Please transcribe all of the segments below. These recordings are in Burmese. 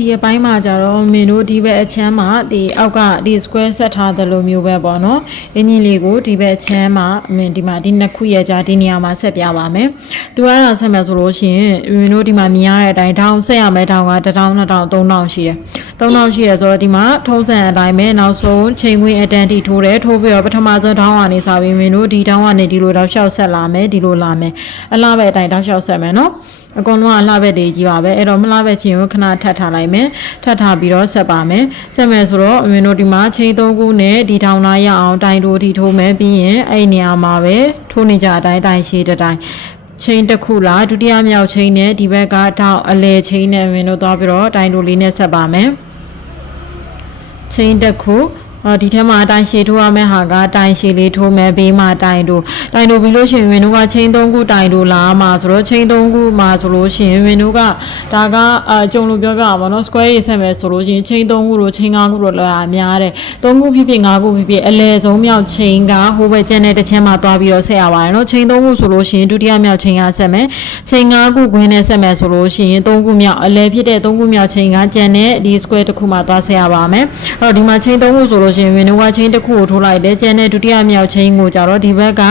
ဒီအပိုင်းမှာကြတော့မင်းတို့ဒီဘက်အချမ်းမှာဒီအောက်ကဒီ square ဆက်ထားသလိုမျိုးပဲပေါ့နော်အင်းကြီးလေးကိုဒီဘက်အချမ်းမှာမင်းဒီမှာဒီနှစ်ခုရဲ့ကြားဒီနေရာမှာဆက်ပြပါမယ်သူအဲ့ဒါဆက်မယ်ဆိုလို့ရှိရင်မင်းတို့ဒီမှာမြင်ရတဲ့အတိုင်းထောင်ဆက်ရမယ်ထောင်က1000 2000 3000ရှိတယ်3000ရှိတယ်ဆိုတော့ဒီမှာထုံးစံအတိုင်းပဲနောက်ဆုံးချိန်ခွင်းအတန်တီထိုးတယ်ထိုးပြီးတော့ပထမဆုံးထောင်ကနေစပြီးမင်းတို့ဒီထောင်ကနေဒီလိုတောက်လျှောက်ဆက်လာမယ်ဒီလိုလာမယ်အလားပဲအတိုင်းတောက်လျှောက်ဆက်မယ်နော်အကုန်လုံးအလှဘက်တွေကြီးပါပဲအဲ့တော့မလှဘက်ချင်းကိုခဏထပ်ထားလိုက်မယ်ထပ်ထားပြီးတော့ဆက်ပါမယ်ဆက်မယ်ဆိုတော့မင်းတို့ဒီမှာချိန်3ခုနဲ့ဒီထောင်သားရအောင်တိုင်တိုးထိထိုးမယ်ပြီးရင်အဲ့နေရာမှာပဲထိုးနေကြအတိုင်းတိုင်ရှည်တိုင်းချိန်တစ်ခုလားဒုတိယမြောက်ချိန်နဲ့ဒီဘက်ကထောက်အလဲချိန်နဲ့မင်းတို့သွားပြီးတော့တိုင်တိုးလေးနဲ့ဆက်ပါမယ်ချိန်တစ်ခုဒီထဲမှာတိုင်ရှည်ထိုးရမယ့်ဟာကတိုင်ရှည်လေးထိုးမယ်ဘေးမှာတိုင်တို့ပြီးလို့ရှိရင်ဝင်တို့ကချိန်3ခုတိုင်တို့လာမှာဆိုတော့ချိန်3ခုမှာဆိုလို့ရှိရင်ဝင်တို့ကဒါကကြုံလို့ပြောပြပါတော့ square ရေးဆက်မယ်ဆိုလို့ရှိရင်ချိန်3ခုတို့ချိန်5ခုတို့လာများတယ်3ခုဖြစ်ဖြစ်5ခုဖြစ်ဖြစ်အလဲဆုံးမြောက်ချိန်ကဟိုဘက်ကျန်တဲ့တစ်ချက်မှာသွားပြီးတော့ဆက်ရပါတယ်နော်ချိန်3ခုဆိုလို့ရှိရင်ဒုတိယမြောက်ချိန်ကဆက်မယ်ချိန်5ခုခွင်းနဲ့ဆက်မယ်ဆိုလို့ရှိရင်3ခုမြောက်အလဲဖြစ်တဲ့3ခုမြောက်ချိန်ကကျန်တဲ့ဒီ square တစ်ခုမှာသွားဆက်ရပါမယ်အဲ့တော့ဒီမှာချိန်3ခုဆိုလို့ရှင်ဝင်တို့ကချင်းတစ်ခုကိုထိုးလိုက်တယ်ကျန်တဲ့ဒုတိယမြောက်ချင်းကိုကြတော့ဒီဘက်က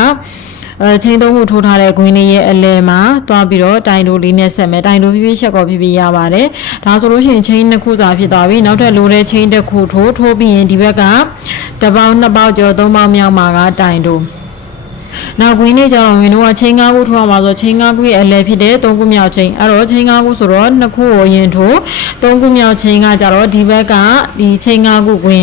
ချင်း3ခုထိုးထားတဲ့ဂွင်းလေးရဲ့အလဲမှာတွားပြီးတော့တိုင်တိုးလေးနဲ့ဆက်မယ်တိုင်တိုးဖြည်းဖြည်းရှက်ကောဖြည်းဖြည်းရပါတယ်ဒါဆိုလို့ရှိရင်ချင်း2ခုစာဖြစ်သွားပြီနောက်ထပ်လိုတဲ့ချင်းတစ်ခုထိုးပြီးရင်ဒီဘက်ကတစ်ပေါင်း2ပေါက်ကျော်3ပေါက်မြောက်မှာကတိုင်တိုးနောက်ဂွင်းလေးကြတော့ဝင်တို့ကချင်း5ခုထိုးရမှာဆိုချင်း5ခုရဲ့အလဲဖြစ်တဲ့3ခုမြောက်ချင်းအဲ့တော့ချင်း5ခုဆိုတော့2ခုကိုရင်ထိုး3ခုမြောက်ချင်းကကြတော့ဒီဘက်ကဒီချင်း5ခုဂွင်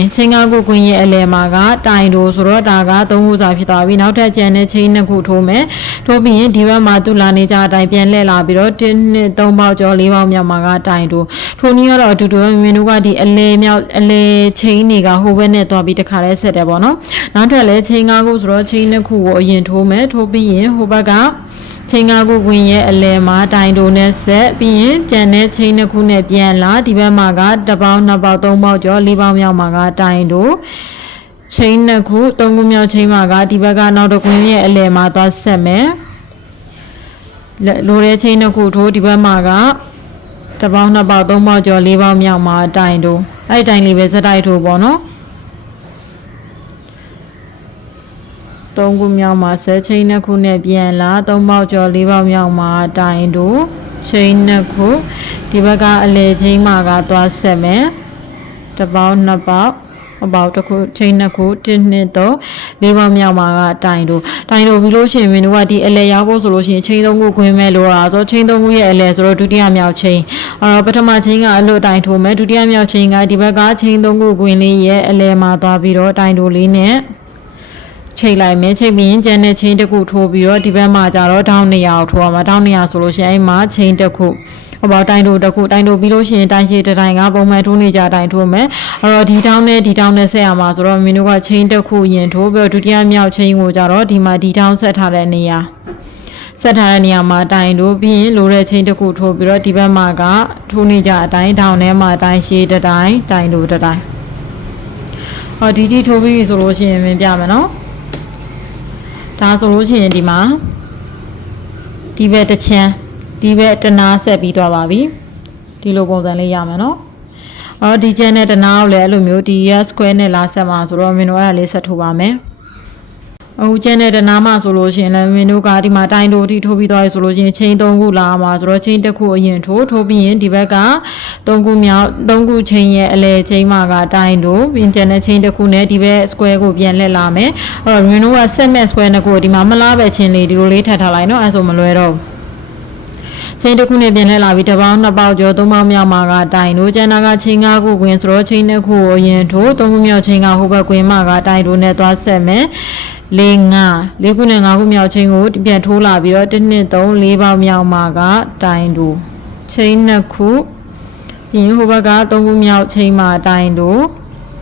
းရဲ့အလဲမှာကတိုင်တိုးဆိုတော့ဒါက3ခုစာဖြစ်သွားပြီနောက်ထပ်ကျန်တဲ့ချင်း2ခုထိုးမယ်ထိုးပြီးရင်ဒီဘက်မှာသူ့လာနေကြအတိုင်းပြန်လှည့်လာပြီးတော့1 2 3ပေါက်ကျော်4ပေါက်မြောက်မှာကတိုင်တိုးထိုနည်းကတော့အတူတူပဲမင်းတို့ကဒီအလဲမြောက်အလဲချင်းတွေကဟိုဘက်နဲ့သွားပြီးတခါလဲဆက်တယ်ပေါ့နော်နောက်ထပ်လဲချင်း5ခုဆိုတော့ချင်း2ခုကိုအရင်ထိုးမယ်ထိုးပြီးရင်ဟိုဘက်ကချိန်5ခုဝင်ရဲ့အလဲမှာတိုင်တိုနဲ့ဆက်ပြီးရင်ကျန်တဲ့ချိန်2ခုနဲ့ပြန်လာဒီဘက်မှာက1ပေါင်း2ပေါက်3ပေါက်ကျော်4ပေါက်မြောက်မှာကတိုင်တိုချိန်2ခု3ခုမြောက်ချိန်မှာကဒီဘက်ကနောက်တစ်ခွင်းရဲ့အလဲမှာသွားဆက်မယ်လိုတဲ့ချိန်2ခုထိုးဒီဘက်မှာက1ပေါင်း2ပေါက်3ပေါက်ကျော်4ပေါက်မြောက်မှာတိုင်တိုအဲ့တိုင်လေးပဲစတိုက်ထိုးပေါ့နော်3ခုမြောက်မှာဆက်ချိန်2ခုနဲ့ပြန်လာ3ပေါက်ကျော်4ပေါက်မြောက်မှာတိုင်တို့ချိန်2ခုဒီဘက်ကအလဲချိန်မှာကသွားဆက်မယ်1ပေါက်2ပေါက်အပေါက်တစ်ခုချိန်2ခု1 2 3 4ပေါက်မြောက်မှာကတိုင်တို့ပြီးလို့ရှိရင်မင်းတို့ကဒီအလဲရောက်ဖို့ဆိုလို့ရှိရင်ချိန်3ခုခွင်းမဲ့လို့ရဆိုချိန်3ခုရဲ့အလဲဆိုတော့ဒုတိယမြောက်ချိန်ပထမချိန်ကအလွတ်တိုင်ထိုးမယ်ဒုတိယမြောက်ချိန်ကဒီဘက်ကချိန်3ခုခွင်းလေးရဲ့အလဲမှာသွားပြီးတော့တိုင်တို့လေးနဲ့ချိန်လိုက်မယ်ချိန်ပြီးရင်ကျန်တဲ့ချိန်တစ်ခုထိုးပြီးတော့ဒီဘက်မှာကြတော့ဒေါင်း200ကိုထိုးရမှာဒေါင်း200ဆိုလို့ရှိရင်အဲ့မှာချိန်တစ်ခုဟိုတိုင်တိုပြီးလို့ရှိရင်တိုင်ရှည်တိုင်ကပုံမှန်ထိုးနေကြတိုင်ထိုးမယ်အဲ့တော့ဒီဒေါင်းနဲ့ဆက်ရမှာဆိုတော့မင်းတို့ကချိန်တစ်ခုရင်ထိုးပြီးတော့ဒုတိယမြောက်ချိန်ကိုကြတော့ဒီမှာဒီဒေါင်းဆက်ထားတဲ့နေရာမှာတိုင်တို့ပြီးရင်လိုတဲ့ချိန်တစ်ခုထိုးပြီးတော့ဒီဘက်မှာကထိုးနေကြအတိုင်းဒေါင်းထဲမှာတိုင်ရှည်တိုင်တို့တိုင်ဟောဒီကြီးထိုးပြီးပြီဆိုလို့ရှိရင်မင်းပြမယ်နော်ဒါဆိုလို့ရှိရင်ဒီမှာဒီဘက်တစ်ချမ်းဒီဘက်တနာဆက်ပြီးသွားပါပြီဒီလိုပုံစံလေးရမယ်နော်ဒီချမ်းနဲ့တနာကိုလည်းအဲ့လိုမျိုးဒီ square နဲ့လာဆက်မှာဆိုတော့မင်းတို့အဲ့ဒါလေးဆက်ထိုးပါမယ်အခုကျန်တဲ့တနာမှာဆိုလို့ရှိရင်လည်းမင်းတို့ကဒီမှာတိုင်တိုထိထိုးပြီးသွားပြီဆိုလို့ရှိရင်ချိန်3ခုလာမှာဆိုတော့ချိန်1ခုအရင်ထိုးပြီးရင်ဒီဘက်က3ခုမြောက်3ခုချိန်ရဲ့အလဲချိန်မှာကတိုင်တိုပြီးကျန်တဲ့ချိန်1ခုနဲ့ဒီဘက် square ကိုပြန်လှည့်လာမယ်အဲ့တော့မင်းတို့ကဆက်မဲ့ square နှစ်ခုကိုဒီမှာမလားပဲချင်းလေးဒီလိုလေးထပ်ထားလိုက်နော်အဲ့ဆိုမလွယ်တော့ချိန်1ခုနဲ့ပြန်လှည့်လာပြီး1ပေါင်း2ပေါက်ကျော်3ပေါက်မြောက်မှာကတိုင်တို့ကျန်တာကချိန်5ခုခွင်းဆိုတော့ချိန်2ခုကိုအရင်ထိုး3ခုမြောက်ချိန်ကဟိုဘက်ခွင်းမှာကတိုင်တို့နဲ့သွားဆက်မယ်4ခုနဲ့5ခုမြောက်ချိန်ကိုပြန်ထိုးလာပြီးတော့1 2 3 4ပေါက်မြောက်မှာကတိုင်တို့ချိန်2ခုပြီးရင်ဟိုဘက်က3ခုမြောက်ချိန်မှာတိုင်တို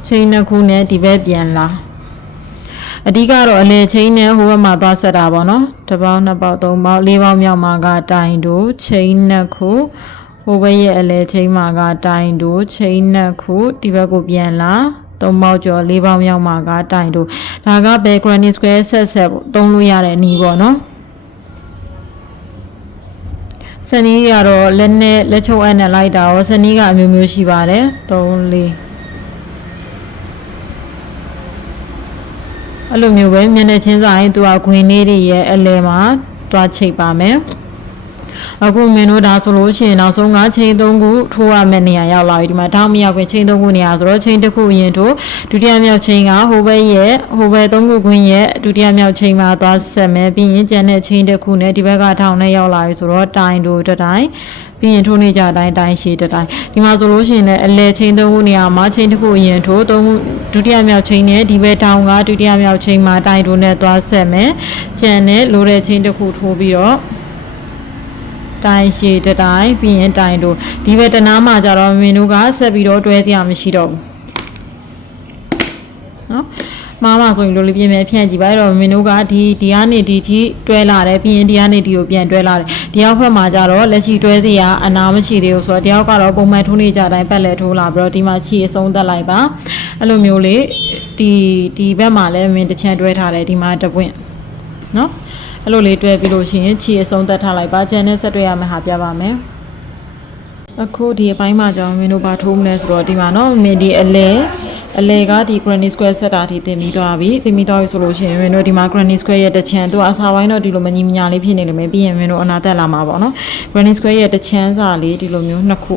့ချိန်2ခုနဲ့ဒီဘက်ပြန်လာအဓိကတော့အလဲချိန်နဲ့ဟိုဘက်မှာသွားဆက်တာပေါ့နော်1ပေါက်2ပေါက်3ပေါက်4ပေါက်မြောက်မှာကတိုင်တို့ချိန်2ခုဟိုဘက်ရဲ့အလဲချိန်မှာကတိုင်တို့ချိန်2ခုဒီဘက်ကိုပြန်လာ3ပေါက်ကျော်4ပေါက်မြောက်မှာကတိုင်တို့ဒါက background square ဆက်သုံးလို့ရတဲ့နည်းပေါ့နော် စနီးကတော့လက်နဲ့လက်ချုပ်အပ်နဲ့လိုက်တာရောစနီးကအမျိုးမျိုးရှိပါတယ်3 4အဲ့လိုမျိုးပဲမျက်နှာချင်းဆိုင်သူကခွင်လေးတွေရဲ့အလဲမှာတွားချိတ်ပါမယ်အခုမင်းတို့ဒါဆိုလို့ရှိရင်နောက်ဆုံးကချိန်3ခုထိုးရမယ့်နေရာရောက်လာပြီဒီမှာတောင်းမရောက်ခွင့်ချိန်3ခုနေရာဆိုတော့ချိန်တစ်ခုအရင်ထိုးဒုတိယမြောက်ချိန်ကဟိုဘက်3ခုခွင်းရဲ့ဒုတိယမြောက်ချိန်မှာသွားဆက်မယ်ပြီးရင်ကျန်တဲ့ချိန်တစ်ခုနဲ့ဒီဘက်ကထောင်နဲ့ရောက်လာပြီဆိုတော့တိုင်တို့တိုင်းပြီးရင်ထိုးနေကြတိုင်းရှည်တိုင်းဒီမှာဆိုလို့ရှိရင်လည်းအလဲချိန်3ခုနေရာမှာချိန်တစ်ခုအရင်ထိုး3ခုဒုတိယမြောက်ချိန်နဲ့ဒီဘက်ထောင်ကဒုတိယမြောက်ချိန်မှာတိုင်တို့နဲ့သွားဆက်မယ်ကျန်တဲ့လိုတဲ့ချိန်တစ်ခုထိုးပြီးတော့တိုင်းရှည်တိုင်းပြီးရင်တိုင်းတို့ဒီဘက်တနားမှာကြတော့မင်းတို့ကဆက်ပြီးတော့တွဲစရာမရှိတော့ဘူးနော်မားမဆိုရင်လိုလေးပြင်မယ်ဖြန့်ကြည့်ပါအဲ့တော့မင်းတို့ကဒီကနေဒီထိတွဲလာတယ်ပြီးရင်ဒီကနေဒီကိုပြန်တွဲလာတယ်ဒီရောက်ဖက်မှာကြတော့လက်ရှိတွဲစရာအနာမရှိသေးဘူးဆိုတော့ဒီရောက်ကတော့ပုံမှန်ထိုးနေကြတိုင်းပတ်လက်ထိုးလာပြီးတော့ဒီမှာချီအဆုံးသက်လိုက်ပါအဲ့လိုမျိုးလေးဒီဘက်မှာလည်းမင်းတစ်ချမ်းတွဲထားတယ်ဒီမှာတပွင့်နော်အဲ့လိုလေးတွဲပြီးလို့ရှိရင်ခြေအဆုံးသက်ထားလိုက်ပါကျန်တဲ့ဆက်တွဲရမယ့်ဟာပြပါမယ်အခုဒီအပိုင်းမှာကြောင့်မင်းတို့ဘာထိုးမလဲဆိုတော့ဒီမှာနော်မင်းဒီအလဲကဒီ granny square ဆက်တာထိတင်ပြီးသွားပြီဆိုလို့ရှိရင်မင်းတို့ဒီမှာ granny square ရဲ့တစ်ချမ်းသူအစားပိုင်းတော့ဒီလိုမညီမညာလေးဖြစ်နေလိမ့်မယ်ပြီးရင်မင်းတို့အနာသက်လာမှာပေါ့နော် granny square ရဲ့တစ်ချမ်းစာလေးဒီလိုမျိုးနှစ်ခု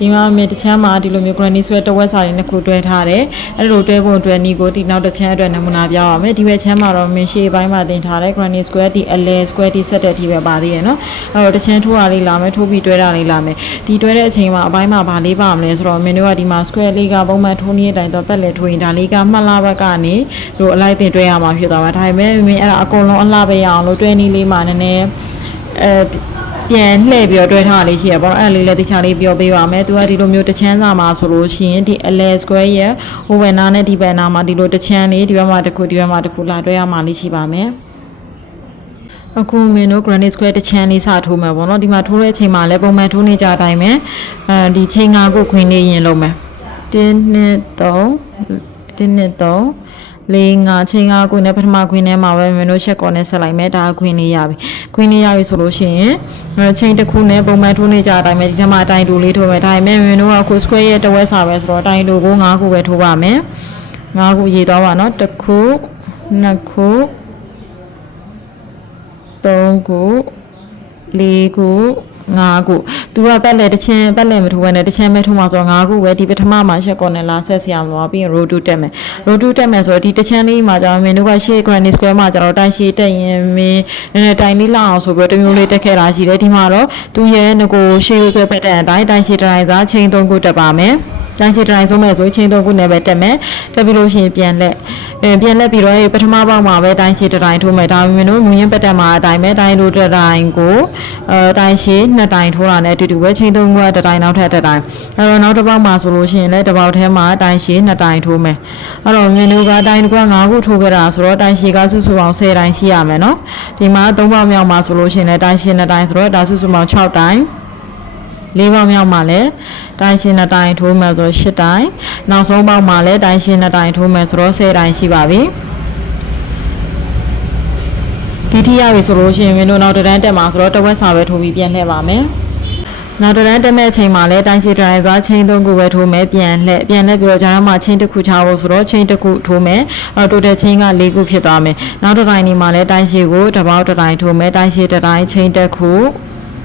ဒီမှာမြေတစ်ချမ်းမှာဒီလိုမျိုး granny square တစ်ဝက်စာလေးနှစ်ခုတွဲထားတယ်အဲ့လိုတွဲဖို့အတွက်နီကိုဒီနောက်တစ်ချမ်းအတွက်နမူနာပြရမယ်ဒီဘက်ချမ်းမှာတော့မင်းရှေ့ပိုင်းမှာတင်ထားတဲ့ granny square ဒီအလဲ square ဒီဆက်တဲ့အထိပဲပါသေးရယ်နော်အဲ့တော့တစ်ချမ်းထိုးရလေးလာမယ်ထိုးပြီးတွဲတာလေးလာမယ်ဒီတွဲတဲ့အချိန်မှာအပိုင်းမှာဗာလေးပါမလဲဆိုတော့မင်းတို့ကဒီမှာ square လေးကပုံမှန်ထိုးနေတဲ့အတိုင်းတော့ပတ်လဲထိုးရင်ဒါလေးကမှတ်လာဘက်ကနေတို့အလိုက်တင်တွဲရမှာဖြစ်သွားမှာဒါပေမဲ့မင်းအဲ့ဒါအကုန်လုံးအလှပဲရအောင်လို့တွဲနည်းလေးမှာနည်းနည်းပြန်လှည့်ပြီးတော့တွဲထားလေးရှိရပေါ့အဲ့လေးလည်းတခြားလေးပြောပေးပါမယ်သူကဒီလိုမျိုးတစ်ချမ်းစာမှာဆိုလို့ရှိရင်ဒီအလဲ square ရဲ့ဟိုဘက်နားနဲ့ဒီဘက်နားမှာဒီလိုတစ်ချမ်းလေးဒီဘက်မှာတစ်ခုဒီဘက်မှာတစ်ခုလာတွဲရမှာလေးရှိပါမယ်အခုမင်းတို့ granny square တစ်ချမ်းလေးစထိုးမယ်ပေါ့နော်ဒီမှာထိုးတဲ့အချိန်မှာလည်းပုံမှန်ထိုးနေကြတိုင်းပဲဒီချိန်5ခုခွင်းလေးရင်လုံးမယ်1 2 3 4 5ချိန်5ခုနဲ့ပထမခွင်းထဲမှာပဲမင်းတို့ရှက်ကော်နဲ့ဆက်လိုက်မယ်ဒါခွင်းလေးရပြီခွင်းလေးရပြီဆိုလို့ရှိရင်ချိန်တစ်ခုနဲ့ပုံမှန်ထိုးနေကြအတိုင်းပဲဒီထဲမှာတိုင်တူလေးထိုးမယ်ဒါပေမဲ့မင်းတို့ကအခု square ရဲ့တစ်ဝက်စာပဲဆိုတော့တိုင်တူကို5ခုပဲထိုးပါမယ်5ခုရေးသွားပါနော်1ခု2ခု3ခု4ခု5ခုသူကပတ်လဲတစ်ချမ်းပတ်လဲမထိုးဘဲနဲ့တစ်ချမ်းပဲထိုးမှာဆိုတော့5ခုပဲဒီပထမမှာရှက်ကော်နဲ့လာဆက်ဆရာမလို့ပြီးရင် row 2 တက်မယ် row 2 တက်မယ်ဆိုတော့ဒီတစ်ချမ်းလေးမှာကျတော့မင်းတို့ကရှေ့ granny square မှာကျတော့တိုင်ရှည်တက်ရင်မင်းနည်းနည်းတိုင်လေးလောက်အောင်ဆိုပြီးတော့တမျိုးလေးတက်ခဲ့တာရှိတယ်ဒီမှာတော့သူရဲ့ငကိုရှေ့ရိုးဆွဲပတ်တဲ့အတိုင်းတိုင်ရှည်တိုင်းသာချိန်3ခုတက်ပါမယ်တိုင်းရှည်တိုင်းဆုံးမဲ့ဆိုချိန်3ခုနဲ့ပဲတက်မယ်တက်ပြီးလို့ရှိရင်ပြန်လက်ပြီးတော့ပထမပေါက်မှာပဲတိုင်းရှည်တိုင်းထိုးမယ်ဒါပေမဲ့လို့မူရင်းပတ်တက်မှာအတိုင်းပဲတိုင်းလိုတက်တိုင်းကိုတိုင်းရှည်2တိုင်းထိုးတာနဲ့အတူတူပဲချိန်3ခုကတစ်တိုင်းနောက်ထပ်တစ်တိုင်းအဲ့တော့နောက်တစ်ပေါက်မှာဆိုလို့ရှိရင်လည်းတစ်ပေါက်ထဲမှာတိုင်းရှည်2တိုင်းထိုးမယ်အဲ့တော့မြင်လို့ကတိုင်းတစ်ခုက5ခုထိုးခဲ့တာဆိုတော့တိုင်းရှည်ကစုစုပေါင်း10တိုင်းရှိရမယ်နော်ဒီမှာ3ပေါက်မြောက်မှာဆိုလို့ရှိရင်လည်းတိုင်းရှည်2တိုင်းဆိုတော့ဒါစုစုပေါင်း6တိုင်း4ပေါက်မြောက်မှာလည်းတိုင်းရှင်း2တိုင်းထိုးမယ်ဆို8တိုင်းနောက်ဆုံးပေါက်မှာလည်းတိုင်းရှင်း2တိုင်းထိုးမယ်ဆိုတော့10တိုင်းရှိပါပြီဒီထိရပြီဆိုလို့ရှိရင်မင်းတို့နောက်တစ်တန်းတက်မှာဆိုတော့တစ်ဝက်စာပဲထိုးပြီးပြန်လှည့်ပါမယ်နောက်တစ်တန်းတက်မဲ့အချိန်မှာလည်းတိုင်းရှည်တိုင်းသွားချိန်3ခုပဲထိုးမယ်ပြန်လှည့်ပြီးတော့ဂျာမှာချိန်တစ်ခုချဖို့ဆိုတော့ချိန်တစ်ခုထိုးမယ်တိုတယ်ချိန်က4ခုဖြစ်သွားမယ်နောက်တစ်တိုင်းဒီမှာလည်းတိုင်းရှည်ကိုတစ်ပေါက်တစ်တိုင်းထိုးမယ်တိုင်းရှည်တစ်တိုင်းချိန်တစ်ခု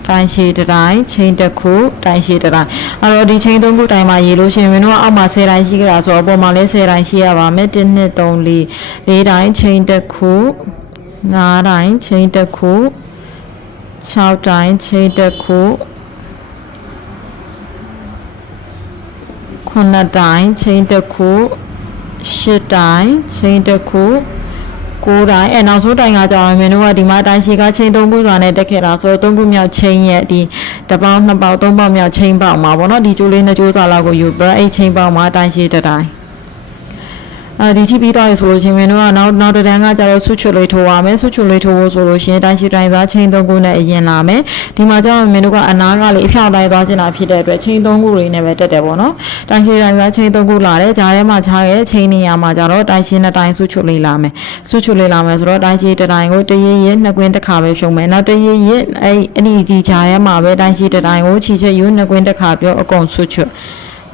တိုင်းရှည်တိုင်းချိန်တစ်ခုတိုင်းရှည်တိုင်းအဲ့တော့ဒီချိန်3ခုတိုင်းမှာရေးလို့ရှိရင်မင်းတို့ကအောက်မှာ10တိုင်းရှိကြတာဆိုတော့အပေါ်မှာလည်း10တိုင်းရှိရပါမယ်1 2 3 4 4တိုင်းချိန်တစ်ခု5တိုင်းချိန်တစ်ခု6တိုင်းချိန်တစ်ခု9တိုင်းချိန်တစ်ခု10တိုင်းချိန်တစ်ခု9တိုင်းနောက်ဆုံးတိုင်းကကြောင်မင်းတို့ကဒီမှာတိုင်းရှည်ကချိန်3ခုစွာနဲ့တက်ခဲ့တာဆိုတော့3ခုမြောက်ချိန်ရဲ့ဒီတစ်ပေါက်2ပေါက်3ပေါက်မြောက်ချိန်ပေါက်မှာပေါ့နော်ဒီကျိုးလေး2ကျိုးစွာလောက်ကိုယူပြီးအဲ့ချိန်ပေါက်မှာတိုင်းရှည်တစ်တိုင်း ဒီထိပြီးတော့ဆိုလို့ချင်းမင်းတို့ကနောက်တန်းကကျတော့ဆုချွတ်လေးထိုးရမယ်ဆုချွတ်လေးထိုးဖို့ဆိုလို့ရှင်တိုင်းရှိတိုင်းသားချင်း3ခုနဲ့အရင်လာမယ်ဒီမှာကျတော့မင်းတို့ကအနားကလေးအဖြောက်တိုင်းသွားချင်တာဖြစ်တဲ့အတွက်ချင်း3ခုလေးနဲ့ပဲတက်တယ်ပေါ့နော်တိုင်းရှိတိုင်းသားချင်း3ခုလာတယ်ဂျားထဲမှာခြားရဲ့ချင်းနေရာမှာကျတော့တိုင်းရှိနဲ့တိုင်းဆုချွတ်လေးလာမယ်ဆုချွတ်လေးလာမယ်ဆိုတော့တိုင်းရှိတစ်တိုင်းကိုတရရနှစ်ကွင်းတစ်ခါပဲဖြုံမယ်နောက်တရရအဲ့ဒီဂျားထဲမှာပဲတိုင်းရှိတစ်တိုင်းကိုချီချက်ယူနှစ်ကွင်းတစ်ခါပြောအကုန်ဆုချွတ်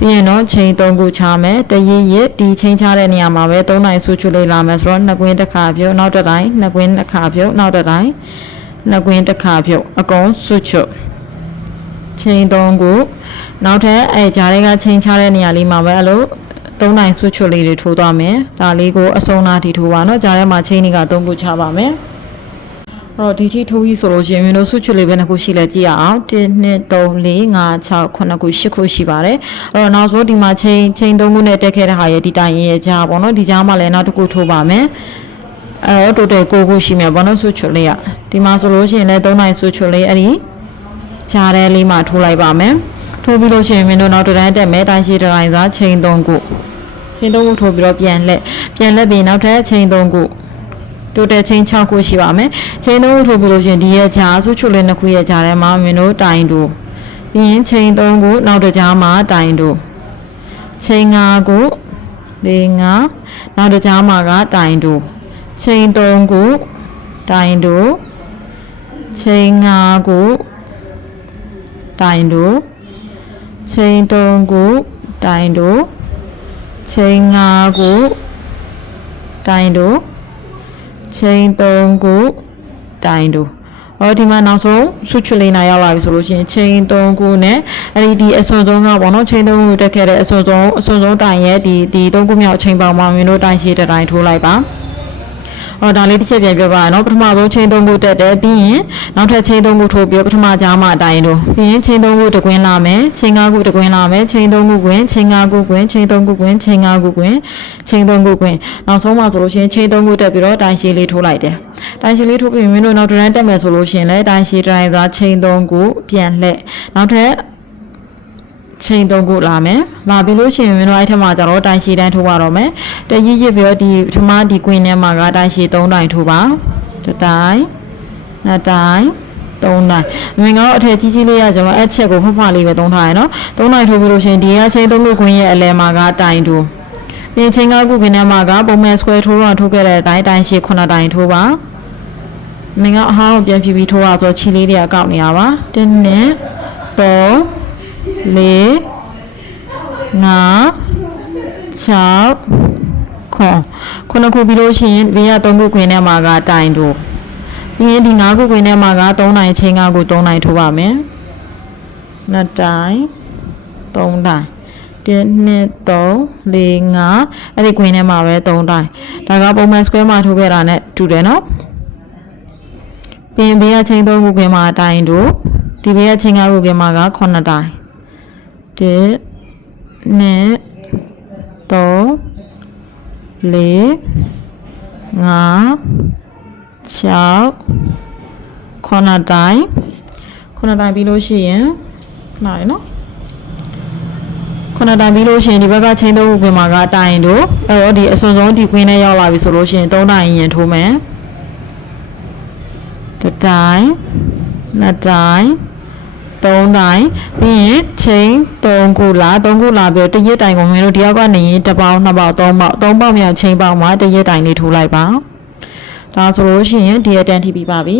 ပြီးရင်တော့ချိန်3ခုချမယ်တရရဒီချိန်ချတဲ့နေရာမှာပဲ3နိုင်ဆုချွတ်လေးလာမယ်ဆိုတော့နှစ်ကွင်းတစ်ခါပြုတ်နောက်တစ်တိုင်းနှစ်ကွင်းတစ်ခါပြုတ်နောက်တစ်တိုင်းနှစ်ကွင်းတစ်ခါပြုတ်အကုန်ဆုချွတ်ချိန်3ခုနောက်ထပ်ဂျားတွေကချိန်ချတဲ့နေရာလေးမှာပဲအဲ့လို3နိုင်ဆုချွတ်လေးတွေထိုးသွားမယ်ဒါလေးကိုအစုံနာတီထိုးပါနော်ဂျားထဲမှာချိန်တွေက3ခုချပါမယ်တော့ဒီထိထိုးပြီးဆိုလို့ရှိရင်မင်းတို့ဆုချွတ်လေးပဲနှစ်ခုရှိလဲကြည့်ရအောင်1 2 3 4 5 6 9ခု10ခုရှိပါတယ်အဲ့တော့နောက်ဆုံးဒီမှာချိန်3ခုနဲ့တက်ခဲ့တဲ့ဟာရဲ့ဒီတိုင်းရဲ့ကြားပေါ့နော်ဒီကြားမှာလည်းနောက်တစ်ခုထိုးပါမယ်အဲ့တော့ total 9ခုရှိမယ်ပေါ့နော်ဆုချွတ်လေးကဒီမှာဆိုလို့ရှိရင်လည်း3နိုင်ဆုချွတ်လေးအဲ့ဒီကြားထဲလေးမှာထိုးလိုက်ပါမယ်ထိုးပြီးလို့ရှိရင်မင်းတို့နောက်တစ်တိုင်းတက်မယ်တိုင်းရှိတိုင်းစားချိန်3ခုချိန်3ခုထိုးပြီးတော့ပြန်လက်ပြီးနောက်ထပ်ချိန်3ခုtotal ချိန်6ခုရှိပါမယ်ချိန်3ခုထိုးပြီးလို့ရှိရင်ဒီရဲ့ကြားဆုချွတ်လေး2ခုရဲ့ကြားထဲမှာမင်းတို့တိုင်တို့ပြီးရင်ချိန်3ခုနောက်တစ်ကြားမှာတိုင်တို့ချိန်5ခု4 5နောက်တစ်ကြားမှာကတိုင်တို့ချိန်3ခုတိုင်တို့ချိန်5ခုတိုင်တို့ချိန်3ခုတိုင်တို့ချိန်5ခုတိုင်တို့ချိန်3ခုတိုင်တို့ဒီမှာနောက်ဆုံးဆုချွတ်လေးနာရောက်လာပြီဆိုလို့ရှိရင်ချိန်3ခုနဲ့အဲ့ဒီအစွန်ဆုံးကပေါ့နော်ချိန်3ခုတက်ခဲ့တဲ့အစွန်ဆုံးတိုင်ရဲ့ဒီ3ခုမြောက်ချိန်ပေါင်းမှာမင်းတို့တိုင်ရှိတဲ့တိုင်ထိုးလိုက်ပါဒါလေးတစ်ချက်ပြန်ပြောပါနော်ပထမဆုံးချိန်3ခုတက်တယ်ပြီးရင်နောက်ထပ်ချိန်3ခုထိုးပြီးပထမကြားမှာအတိုင်းတို့ပြီးရင်ချိန်3ခုတကွင်းလာမယ်ချိန်5ခုတကွင်းလာမယ်ချိန်3ခုကွင်းချိန်5ခုကွင်းချိန်3ခုကွင်းချိန်5ခုကွင်းချိန်3ခုကွင်းနောက်ဆုံးမှာဆိုလို့ရှိရင်ချိန်3ခုတက်ပြီးတော့တိုင်ရှည်လေးထိုးလိုက်တယ်တိုင်ရှည်လေးထိုးပြီးမင်းတို့နောက်တစ်တိုင်းတက်မယ်ဆိုလို့ရှိရင်လည်းတိုင်ရှည်တိုင်းသာချိန်3ခုပြန်လှည့်နောက်ထပ်ချိန်3ခုလာမယ်လာပြီးလို့ရှိရင်မင်းတို့အဲ့ထက်မှာကျတော့တိုင်ရှည်တိုင်းထိုးပါတော့မယ်တရရပြီးတော့ဒီပထမဒီကွင်းထဲမှာကတိုင်ရှည်3တိုင်ထိုးပါတစ်တိုင်နှစ်တိုင်3တိုင်မင်းကတော့အထက်ကြီးကြီးလေးရကျွန်တော်အဲ့ချက်ကိုဖွားလေးပဲ3ထားရနော်3တိုင်ထိုးပြီးလို့ရှိရင်ဒီကချိန်3ခုခွင်းရဲ့အလဲမှာကတိုင်ထိုးပြီးချိန်5ခုခွင်းထဲမှာကပုံမှန် square ထိုးတော့ထိုးခဲ့တဲ့အတိုင်းတိုင်ရှည်9တိုင်ထိုးပါမင်းကအဟောင်းကိုပြန်ဖြီးပြီးထိုးရဆိုချီလေးတွေကကောက်နေရပါ1 2 3 4 5 6 ခုပြီးလို့ရှိရင်ဘေးက3ခုခွင်းထဲမှာကတိုင်တို့ပြီးရင်ဒီ5ခုခွင်းထဲမှာက3တိုင်ချိန်5ခု3တိုင်ထိုးပါမယ်2တိုင်3တိုင်1 2 3 4 5အဲ့ဒီခွင်းထဲမှာပဲ3တိုင်ဒါကပုံမှန် square မှာထိုးခဲ့တာနဲ့တူတယ်နော်ပြီးရင်ဘေးကချိန်3ခုခွင်းမှာတိုင်တို့ဒီဘေးကချိန်5ခုခွင်းမှာက9တိုင်1 2 3 4 5 6 9တိုင်ပြီးလို့ရှိရင်ခဏလေးနော်9တိုင်ပြီးလို့ရှိရင်ဒီဘက်ကချိန်3ခုခွင်းမှာကတိုင်တို့အဲ့တော့ဒီအစွန်ဆုံးဒီခွင်းနဲ့ရောက်လာပြီဆိုလို့ရှိရင်3တိုင်ရင်ထိုးမယ်တစ်တိုင်နှစ်တိုင်3တိုင်ပြီးရင်ချိန်3ခုလာပြီးတရက်တိုင်ကိုမင်းတို့ဒီအောက်ကနေ1ပေါင်း2ပေါင်း3ပေါင်းမြောက်ချိန်ပေါင်းမှာတရက်တိုင်လေးထိုးလိုက်ပါဒါဆိုလို့ရှိရင်ဒီအတန်းထိပြီးပါပြီ